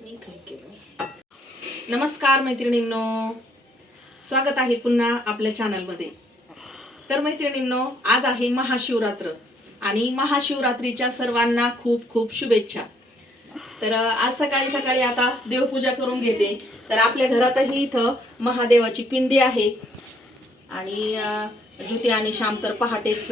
मी केलं. नमस्कार मैत्रिणींनो. स्वागत आहे पुन्हा आपल्या चॅनलमध्ये. तर मैत्रिणींनो आज आहे महाशिवरात्र आणि महाशिवरात्रीच्या सर्वांना खूप खूप शुभेच्छा. तर आज सकाळी सकाळी आता देवपूजा करून घेते. तर आपल्या घरातही इथं महादेवाची पिंडी आहे. आणि ज्योती आणि श्याम तर पहाटेच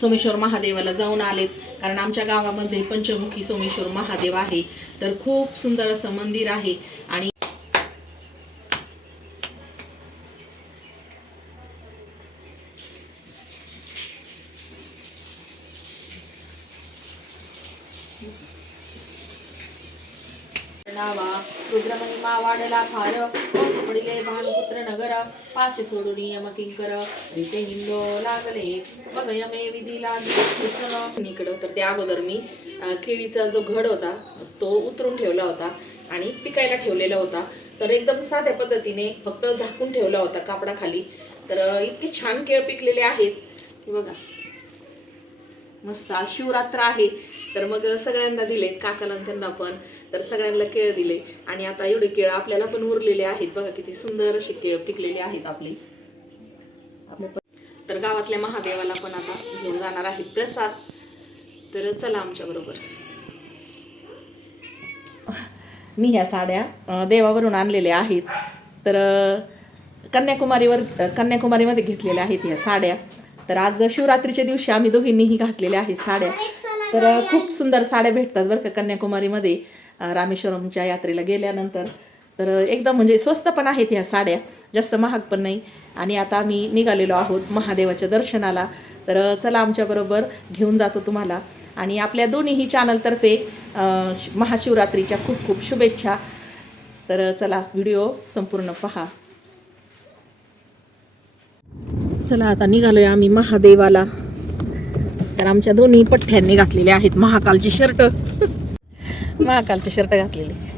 सोमेश्वर महादेवाला जाऊन आलेत. कारण आमच्या गावामध्ये पंचमुखी सोमेश्वर महादेव आहे. तर खूप सुंदर असं मंदिर आहे. आणि नावा मावाडला फार पाऊस पडिले भानुपुत्र नगर पाश सोडून यम किंकर. रिते हिंदो लागले बघ यमे विधी लागले. इकडं तर त्या अगोदर मी केळीचा जो घड होता तो उतरून ठेवला होता आणि पिकायला ठेवलेला होता. तर एकदम साध्या पद्धतीने फक्त झाकून ठेवला होता कापडाखाली. तर इतके छान केळ पिकलेले आहेत. बघा. मस्त शिवरात्र आहे. तर मग सगळ्यांना दिले काकाला त्यांना पण. तर सगळ्यांना केळ दिले. आणि आता एवढे केळ आपल्याला पण उरलेले आहेत. बघा किती सुंदर असे केळ पिकलेले आहेत आपली. तर गावातल्या महादेवाला पण आता घेऊन जाणार आहे प्रसाद. तर चला आमच्या बरोबर. मी ह्या साड्या देवावरून आणलेल्या आहेत. तर कन्याकुमारीवर कन्याकुमारीमध्ये घेतलेल्या आहेत ह्या साड्या. तर आज शिवरात्रीच्या दिवशी आम्ही दोघींनीही घातलेल्या आहेत साड्या तर खूप सुंदर साड्या भेटतात बरं का कन्याकुमारीमध्ये रामेश्वरमच्या यात्रेला गेल्यानंतर. तर एकदम म्हणजे स्वस्त पण आहेत ह्या साड्या जास्त महाग पण नाही. आणि आता आम्ही निघालेलो आहोत महादेवाच्या दर्शनाला. तर चला आमच्याबरोबर घेऊन जातो तुम्हाला. आणि आपल्या दोन्हीही चॅनलतर्फे महाशिवरात्रीच्या खूप खूप शुभेच्छा. तर चला व्हिडिओ संपूर्ण पहा. चला आता निघालोय आम्ही महादेवाला. तर आमच्या दोन्ही पठ्ठ्यांनी घातलेले आहेत महाकालचे शर्ट. महाकालचे शर्ट घातलेले.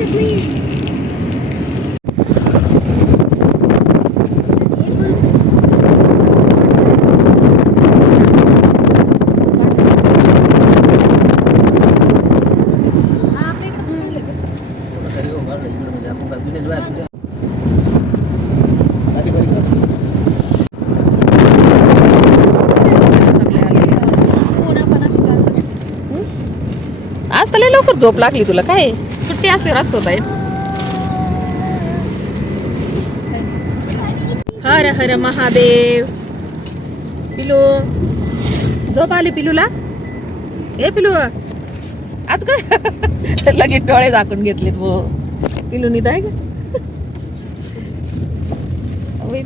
aggressively. तर लय लवकर झोप लागली तुला काय? सुट्टी असते रस होत आहे. हर हर महादेव. पिलू झोप आली पिलूला? ए पिलू आज काय? लगेच डोळे झाकून घेतलेत भो. पिलू निदा आहे का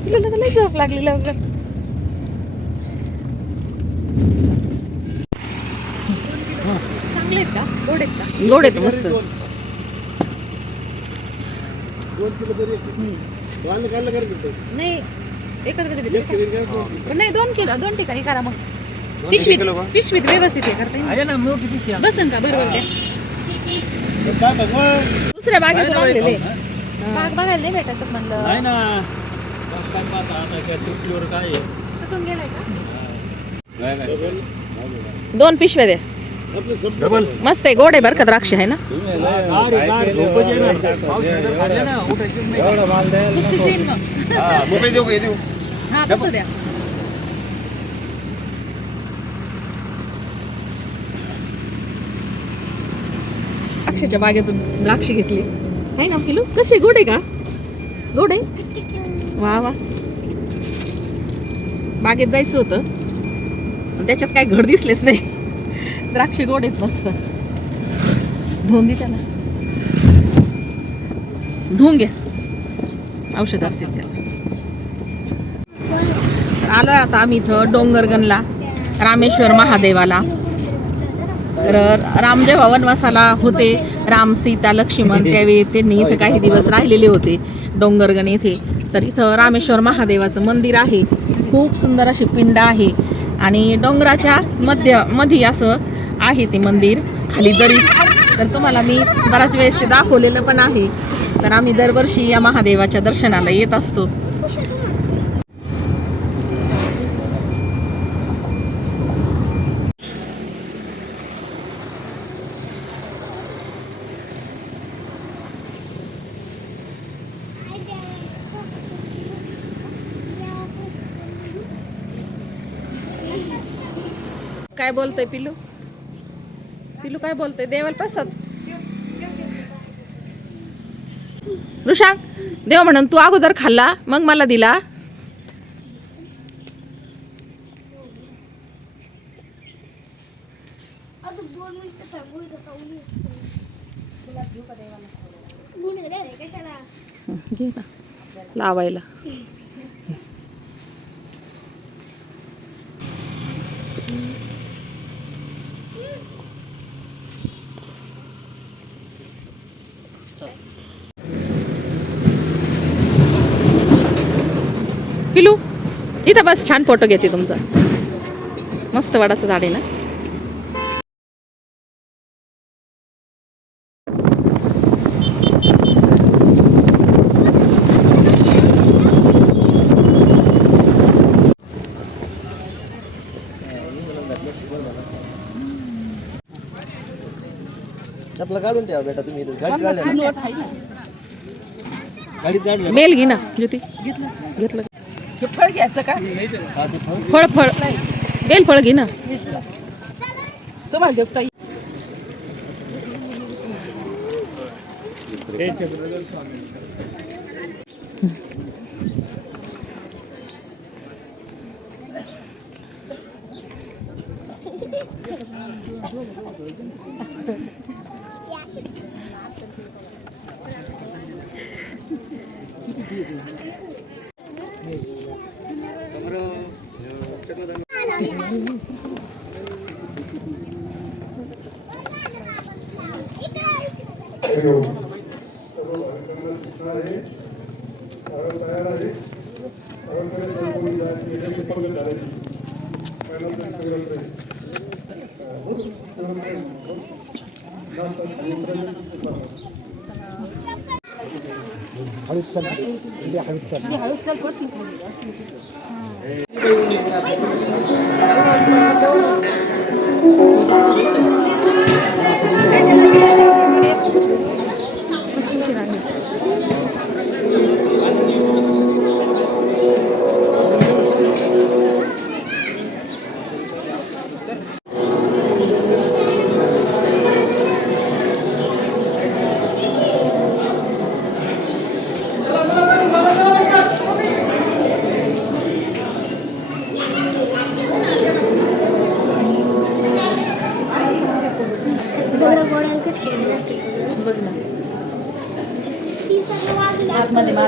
पिलूला तर लय झोप लागली लवकर. चांगले आहेत का? गोड आहेत का? गोड आहेत मस्त नाही एकच पण नाही दोन किलो दोन ठिकाणी करा मग. पिशवीत पिशवीत व्यवस्थित हे करता येईल. आहे ना मोठी पिशी आहे. बसन का? बरोबर द्या दुसऱ्या बागेतून आणलेले बाग बघायला नाही भेटायचं म्हणलं. नाही ना. काय पाहता आता काय सुट्टीवर काय आहे? कुठून गेलाय का? नाही, नाही. दोन पिशव्या द्या. मस्त आहे गोड आहे बरं का द्राक्ष आहे ना? हा द्या द्राक्षाच्या बागेतून द्राक्ष घेतली. आहे ना किलो कसे गोड आहे का? गोड आहे? वा वा. बागेत जायचं होतं. त्याच्यात काय घड दिसलेच नाही. द्राक्ष गोड आहेत मस्त. धुवून दे त्याला. धुवून घ्या औषध असतील त्याला. आलो आता आम्ही इथं डोंगरगणला रामेश्वर महादेवाला. तर राम जेव्हा वनवासाला होते राम सीता लक्ष्मण त्यावेळी त्यांनी इथं काही दिवस राहिलेले होते डोंगरगण येथे. तर इथं रामेश्वर महादेवाचं मंदिर आहे. खूप सुंदर अशी पिंड आहे. आणि डोंगराच्या मध्यमध्ये असं आहे ते मंदिर खाली दरी. तर तुम्हाला मी बराच वेळेस ते दाखवलेलं पण आहे. तर आम्ही दरवर्षी या महादेवाच्या दर्शनाला येत असतो. काय बोलतोय पिलू पिलू काय बोलतोय? देवाला प्रसाद. ऋषांक देव म्हणून तू अगोदर खाल्ला मग मला दिला. लावायला. पिलू इथं बस छान फोटो घेते तुमचा. मस्त वडाचं झाड आहे ना? काढून ठेवा बेटा तुम्ही इथं. गाडीत काढल्या ना? गाडीत काढलं बेल घे ना ज्योती. घेतलं. फळ घ्यायचं का? फळ. फळ बेल फळ घे ना. तुम्हाला देऊ ताई. 그리고 हळूचाल म्हणजे हळूचाल म्हणजे हळूचाल करशील कोणी आतमध्ये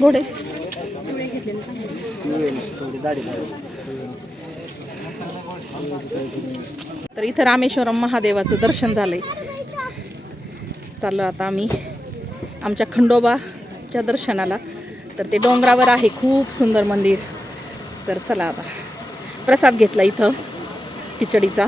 घोडे. तर इथं रामेश्वरम महादेवाचं दर्शन झालंय. चाललो आता आम्ही आमच्या खंडोबाच्या दर्शनाला. तर ते डोंगरावर आहे खूप सुंदर मंदिर. तर चला आता प्रसाद घेतला इथं खिचडीचा.